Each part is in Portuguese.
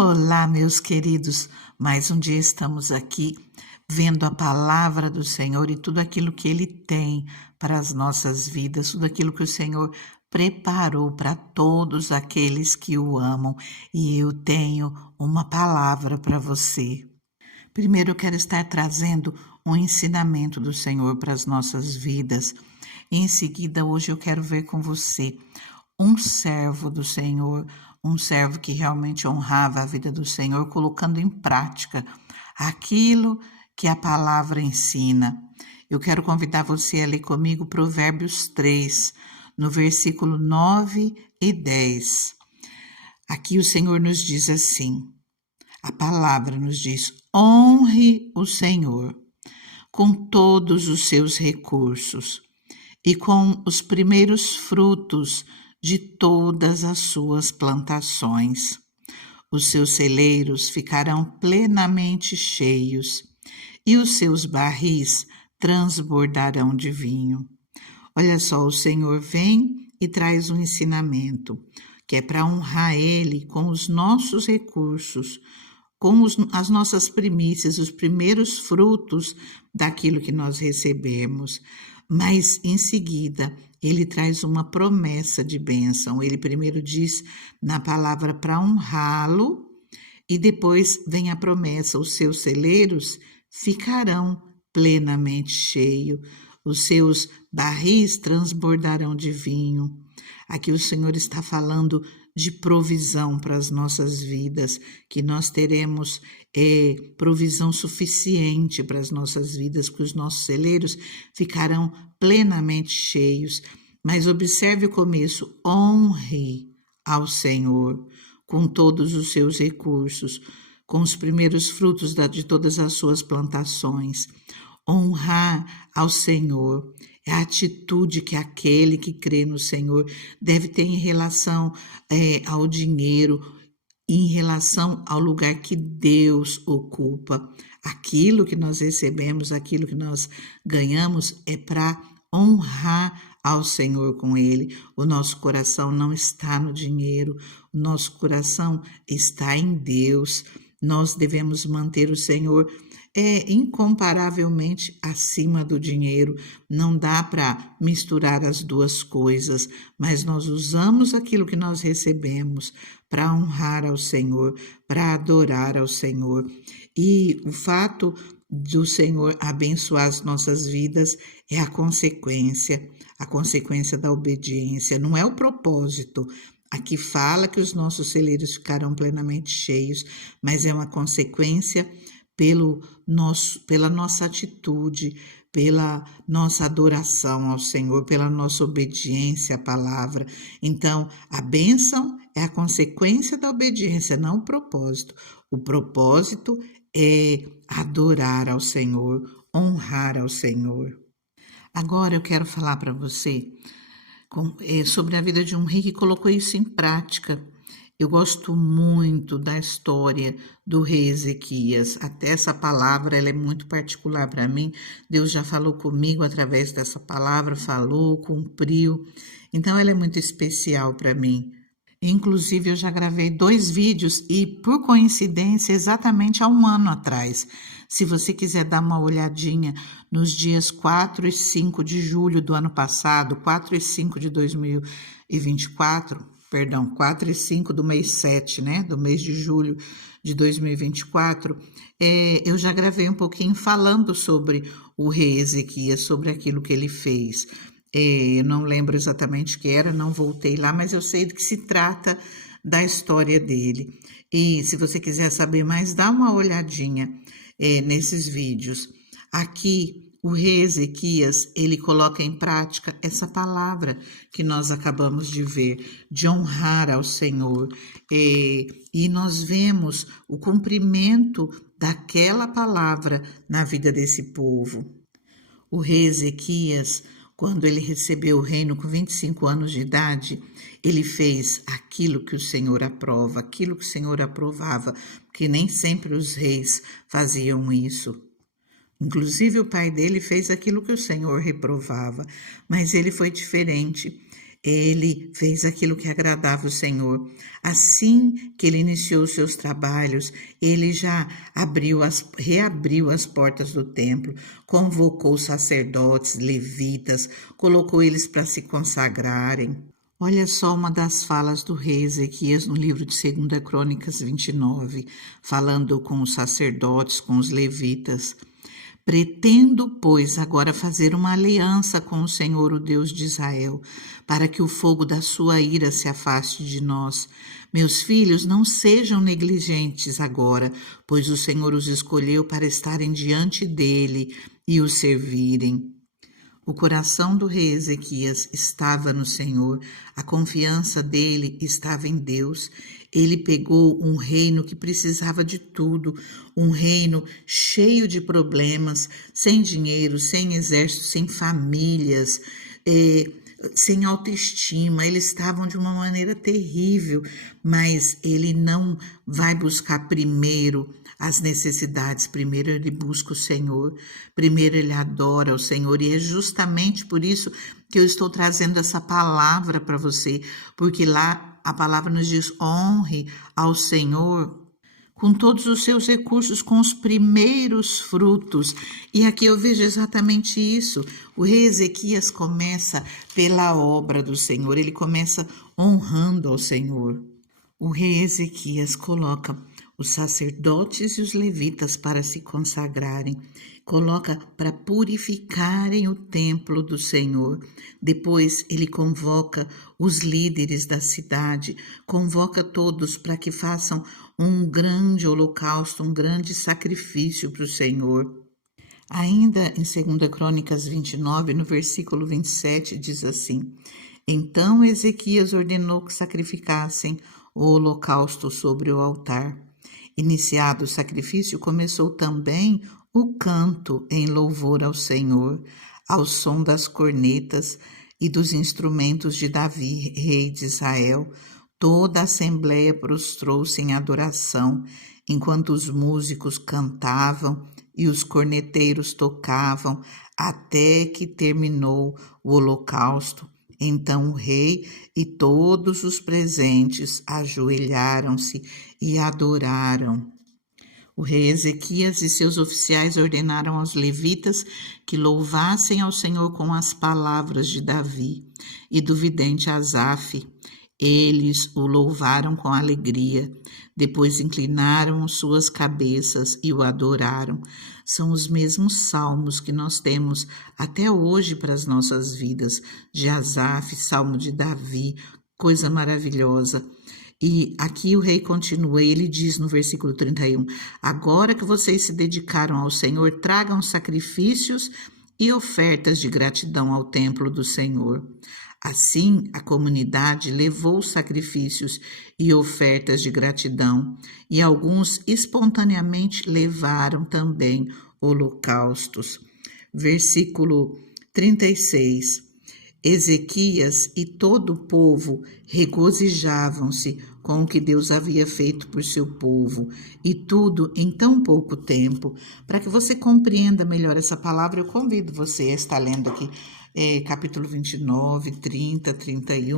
Olá, meus queridos. Mais um dia estamos aqui vendo a palavra do Senhor e tudo aquilo que Ele tem para as nossas vidas, tudo aquilo que o Senhor preparou para todos aqueles que o amam. E eu tenho uma palavra para você. Primeiro, eu quero estar trazendo um ensinamento do Senhor para as nossas vidas. E em seguida, hoje eu quero ver com você um servo do Senhor, um servo que realmente honrava a vida do Senhor, colocando em prática aquilo que a palavra ensina. Eu quero convidar você a ler comigo Provérbios 3, no versículo 9 e 10. Aqui o Senhor nos diz assim, a palavra nos diz: honre o Senhor com todos os seus recursos e com os primeiros frutos de todas as suas plantações. Os seus celeiros ficarão plenamente cheios e os seus barris transbordarão de vinho. Olha só, o Senhor vem e traz um ensinamento, que é para honrar Ele com os nossos recursos, com as nossas primícias, os primeiros frutos daquilo que nós recebemos. Mas, em seguida, ele traz uma promessa de bênção. Ele primeiro diz na palavra para honrá-lo, e depois vem a promessa: os seus celeiros ficarão plenamente cheios, os seus barris transbordarão de vinho. Aqui o Senhor está falando de provisão para as nossas vidas, que nós teremos provisão suficiente para as nossas vidas, que os nossos celeiros ficarão plenamente cheios. Mas observe o começo: honre ao Senhor com todos os seus recursos, com os primeiros frutos de todas as suas plantações. Honrar ao Senhor é a atitude que aquele que crê no Senhor deve ter em relação ao dinheiro, em relação ao lugar que Deus ocupa. Aquilo que nós recebemos, aquilo que nós ganhamos é para honrar ao Senhor com Ele. O nosso coração não está no dinheiro, o nosso coração está em Deus. Nós devemos manter o Senhor incomparavelmente acima do dinheiro. Não dá para misturar as duas coisas, mas nós usamos aquilo que nós recebemos para honrar ao Senhor, para adorar ao Senhor. E o fato do Senhor abençoar as nossas vidas é a consequência da obediência, não é o propósito. Aqui fala que os nossos celeiros ficarão plenamente cheios, mas é uma consequência pela nossa atitude, pela nossa adoração ao Senhor, pela nossa obediência à palavra. Então, a bênção é a consequência da obediência, não o propósito. O propósito é adorar ao Senhor, honrar ao Senhor. Agora eu quero falar para você sobre a vida de um rei que colocou isso em prática. Eu gosto muito da história do rei Ezequias. Até essa palavra ela é muito particular para mim. Deus já falou comigo através dessa palavra, falou, cumpriu. Então ela é muito especial para mim. Inclusive eu já gravei 2 vídeos e, por coincidência, exatamente há 1 ano atrás. Se você quiser dar uma olhadinha nos dias 4 e 5 de julho do ano passado, 4 e 5 de 2024, 4 e 5 do mês 7, né? Do mês de julho de 2024, eu já gravei um pouquinho falando sobre o rei Ezequias, sobre aquilo que ele fez. Eu não lembro exatamente o que era, não voltei lá, mas eu sei do que se trata da história dele. E se você quiser saber mais, dá uma olhadinha nesses vídeos. Aqui, o rei Ezequias, ele coloca em prática essa palavra que nós acabamos de ver, de honrar ao Senhor. E nós vemos o cumprimento daquela palavra na vida desse povo. O rei Ezequias, quando ele recebeu o reino com 25 anos de idade, ele fez aquilo que o Senhor aprova, aquilo que o Senhor aprovava, porque nem sempre os reis faziam isso. Inclusive o pai dele fez aquilo que o Senhor reprovava, mas ele foi diferente. Ele fez aquilo que agradava o Senhor. Assim que ele iniciou os seus trabalhos, ele já reabriu as portas do templo, convocou sacerdotes, levitas, colocou eles para se consagrarem. Olha só uma das falas do rei Ezequias no livro de 2 Crônicas 29, falando com os sacerdotes, com os levitas. Pretendo, pois, agora fazer uma aliança com o Senhor, o Deus de Israel, para que o fogo da sua ira se afaste de nós. Meus filhos, não sejam negligentes agora, pois o Senhor os escolheu para estarem diante dele e o servirem. O coração do rei Ezequias estava no Senhor, a confiança dele estava em Deus. Ele pegou um reino que precisava de tudo, um reino cheio de problemas, sem dinheiro, sem exército, sem famílias, sem autoestima. Eles estavam de uma maneira terrível, mas ele não vai buscar primeiro as necessidades. Primeiro ele busca o Senhor, primeiro ele adora o Senhor, e é justamente por isso que eu estou trazendo essa palavra para você, porque lá a palavra nos diz: honre ao Senhor com todos os seus recursos, com os primeiros frutos. E aqui eu vejo exatamente isso. O rei Ezequias começa pela obra do Senhor, ele começa honrando ao Senhor. O rei Ezequias coloca os sacerdotes e os levitas para se consagrarem, coloca para purificarem o templo do Senhor. Depois ele convoca os líderes da cidade, convoca todos para que façam um grande holocausto, um grande sacrifício para o Senhor. Ainda em 2 Crônicas 29, no versículo 27, diz assim: Então Ezequias ordenou que sacrificassem o holocausto sobre o altar. Iniciado o sacrifício, começou também o canto em louvor ao Senhor, ao som das cornetas e dos instrumentos de Davi, rei de Israel. Toda a assembleia prostrou-se em adoração, enquanto os músicos cantavam e os corneteiros tocavam, até que terminou o holocausto. Então o rei e todos os presentes ajoelharam-se e adoraram. O rei Ezequias e seus oficiais ordenaram aos levitas que louvassem ao Senhor com as palavras de Davi e do vidente Asaf. Eles o louvaram com alegria, depois inclinaram suas cabeças e o adoraram. São os mesmos salmos que nós temos até hoje para as nossas vidas, de Asaf, salmo de Davi, coisa maravilhosa. E aqui o rei continua, ele diz no versículo 31, agora que vocês se dedicaram ao Senhor, tragam sacrifícios e ofertas de gratidão ao templo do Senhor. Assim, a comunidade levou sacrifícios e ofertas de gratidão, e alguns espontaneamente levaram também holocaustos. Versículo 36. Ezequias e todo o povo regozijavam-se com o que Deus havia feito por seu povo, e tudo em tão pouco tempo. Para que você compreenda melhor essa palavra, eu convido você a estar lendo aqui capítulo 29, 30, 31.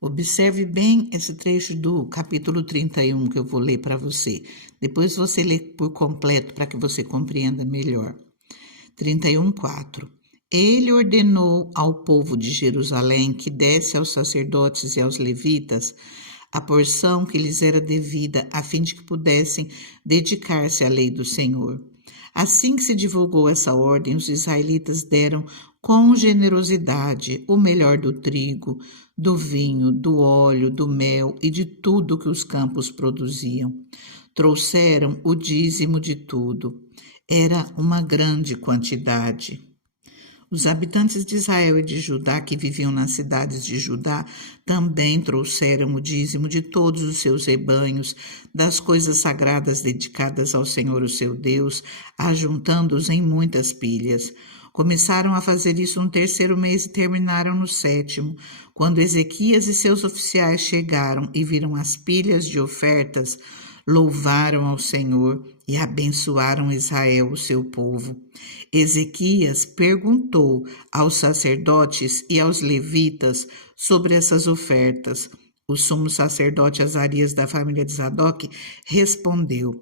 Observe bem esse trecho do capítulo 31 que eu vou ler para você. Depois você lê por completo para que você compreenda melhor. 31:4. Ele ordenou ao povo de Jerusalém que desse aos sacerdotes e aos levitas a porção que lhes era devida, a fim de que pudessem dedicar-se à lei do Senhor. Assim que se divulgou essa ordem, os israelitas deram com generosidade o melhor do trigo, do vinho, do óleo, do mel e de tudo que os campos produziam. Trouxeram o dízimo de tudo. Era uma grande quantidade. Os habitantes de Israel e de Judá, que viviam nas cidades de Judá, também trouxeram o dízimo de todos os seus rebanhos, das coisas sagradas dedicadas ao Senhor, o seu Deus, ajuntando-os em muitas pilhas. Começaram a fazer isso no 3º mês e terminaram no 7º. Quando Ezequias e seus oficiais chegaram e viram as pilhas de ofertas, louvaram ao Senhor e abençoaram Israel, o seu povo. Ezequias perguntou aos sacerdotes e aos levitas sobre essas ofertas. O sumo sacerdote Azarias, da família de Zadok, respondeu: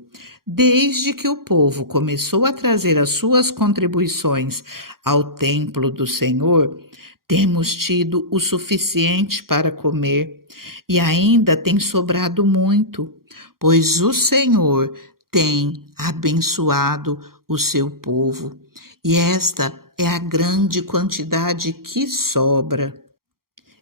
desde que o povo começou a trazer as suas contribuições ao templo do Senhor, temos tido o suficiente para comer e ainda tem sobrado muito, pois o Senhor tem abençoado o seu povo, e esta é a grande quantidade que sobra.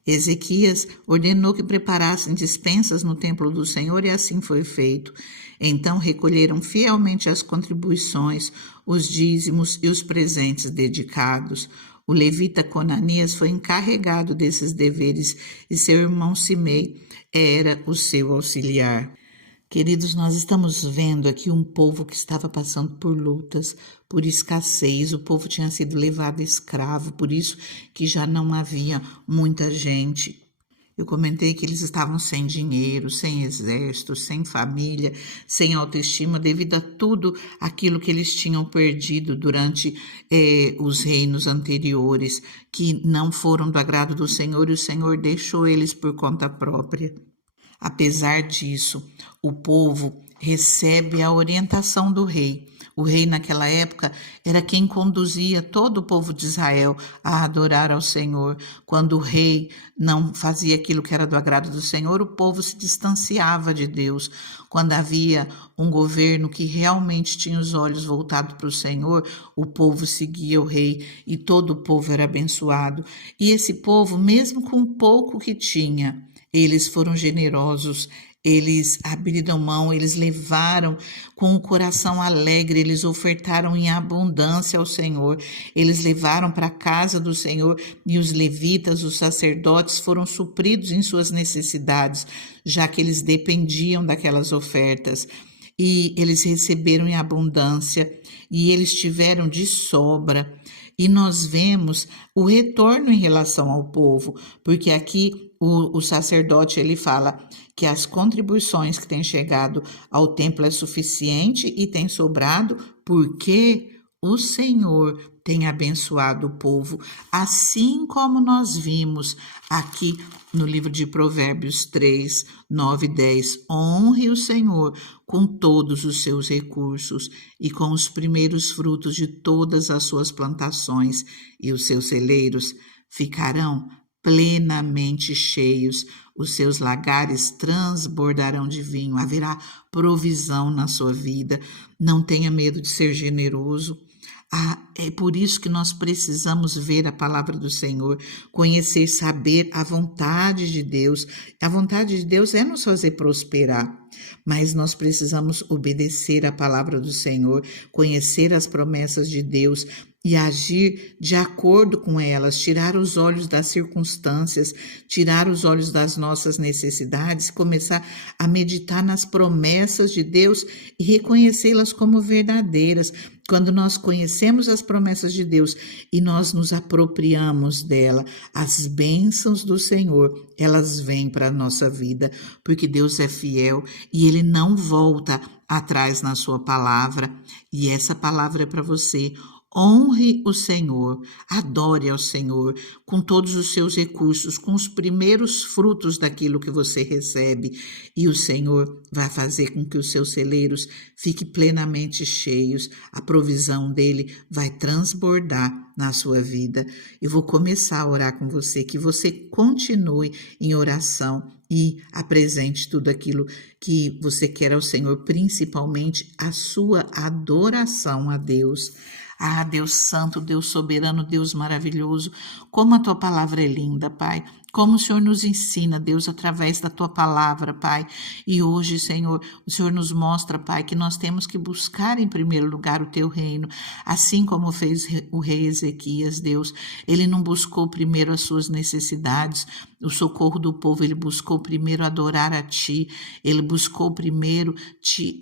Ezequias ordenou que preparassem dispensas no templo do Senhor e assim foi feito. Então recolheram fielmente as contribuições, os dízimos e os presentes dedicados. O levita Conanias foi encarregado desses deveres e seu irmão Simei era o seu auxiliar. Queridos, nós estamos vendo aqui um povo que estava passando por lutas, por escassez. O povo tinha sido levado escravo, por isso que já não havia muita gente. Eu comentei que eles estavam sem dinheiro, sem exército, sem família, sem autoestima, devido a tudo aquilo que eles tinham perdido durante os reinos anteriores, que não foram do agrado do Senhor, e o Senhor deixou eles por conta própria. Apesar disso, o povo recebe a orientação do rei. O rei, naquela época, era quem conduzia todo o povo de Israel a adorar ao Senhor. Quando o rei não fazia aquilo que era do agrado do Senhor, o povo se distanciava de Deus. Quando havia um governo que realmente tinha os olhos voltados para o Senhor, o povo seguia o rei e todo o povo era abençoado. E esse povo, mesmo com o pouco que tinha, eles foram generosos, eles abriram mão, eles levaram com o coração alegre, eles ofertaram em abundância ao Senhor, eles levaram para a casa do Senhor e os levitas, os sacerdotes foram supridos em suas necessidades, já que eles dependiam daquelas ofertas. E eles receberam em abundância e eles tiveram de sobra. E nós vemos o retorno em relação ao povo, porque aqui o sacerdote ele fala que as contribuições que têm chegado ao templo é suficiente e tem sobrado porque o Senhor tem abençoado o povo, assim como nós vimos aqui no livro de Provérbios 3, 9 e 10. Honre o Senhor com todos os seus recursos e com os primeiros frutos de todas as suas plantações, e os seus celeiros ficarão plenamente cheios, os seus lagares transbordarão de vinho, haverá provisão na sua vida. Não tenha medo de ser generoso. É por isso que nós precisamos ver a palavra do Senhor, conhecer, saber a vontade de Deus. A vontade de Deus é nos fazer prosperar, mas nós precisamos obedecer a palavra do Senhor, conhecer as promessas de Deus e agir de acordo com elas, tirar os olhos das circunstâncias, tirar os olhos das nossas necessidades, começar a meditar nas promessas de Deus e reconhecê-las como verdadeiras. Quando nós conhecemos as promessas de Deus e nós nos apropriamos dela, as bênçãos do Senhor, elas vêm para a nossa vida, porque Deus é fiel e Ele não volta atrás na sua palavra. E essa palavra é para você. Honre o Senhor, adore ao Senhor com todos os seus recursos, com os primeiros frutos daquilo que você recebe, e o Senhor vai fazer com que os seus celeiros fiquem plenamente cheios, a provisão dele vai transbordar na sua vida. Eu vou começar a orar com você, que você continue em oração e apresente tudo aquilo que você quer ao Senhor, principalmente a sua adoração a Deus. Ah, Deus Santo, Deus Soberano, Deus Maravilhoso, como a Tua palavra é linda, Pai. Como o Senhor nos ensina, Deus, através da Tua palavra, Pai. E hoje, Senhor, o Senhor nos mostra, Pai, que nós temos que buscar em primeiro lugar o Teu reino, assim como fez o rei Ezequias, Deus. Ele não buscou primeiro as suas necessidades, o socorro do povo, ele buscou primeiro adorar a Ti, ele buscou primeiro te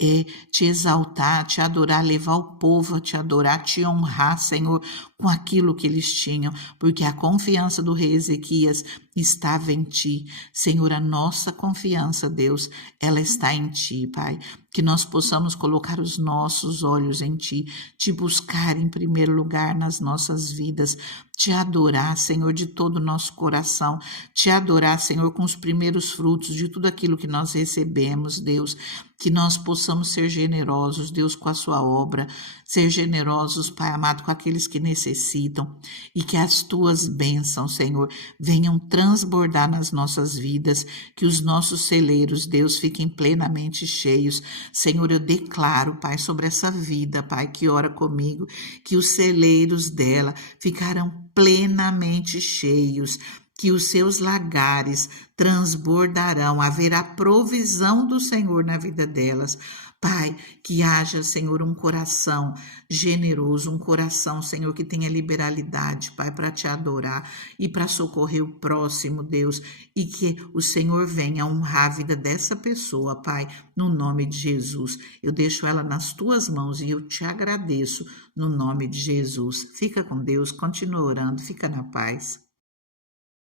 exaltar, te adorar, levar o povo a te adorar, te honrar, Senhor, com aquilo que eles tinham, porque a confiança do rei Ezequias estava em ti. Senhor, a nossa confiança, Deus, ela está em ti, Pai. Que nós possamos colocar os nossos olhos em ti, te buscar em primeiro lugar nas nossas vidas, te adorar, Senhor, de todo o nosso coração, te adorar, Senhor, com os primeiros frutos de tudo aquilo que nós recebemos, Deus. Que nós possamos ser generosos, Deus, com a sua obra, ser generosos, Pai amado, com aqueles que necessitam, e que as tuas bênçãos, Senhor, venham transbordar nas nossas vidas, que os nossos celeiros, Deus, fiquem plenamente cheios. Senhor, eu declaro, Pai, sobre essa vida, Pai, que ora comigo, que os celeiros dela ficarão plenamente cheios, que os seus lagares transbordarão, haverá provisão do Senhor na vida delas. Pai, que haja, Senhor, um coração generoso, um coração, Senhor, que tenha liberalidade, Pai, para te adorar e para socorrer o próximo, Deus, e que o Senhor venha honrar a vida dessa pessoa, Pai, no nome de Jesus. Eu deixo ela nas tuas mãos e eu te agradeço no nome de Jesus. Fica com Deus, continua orando, fica na paz.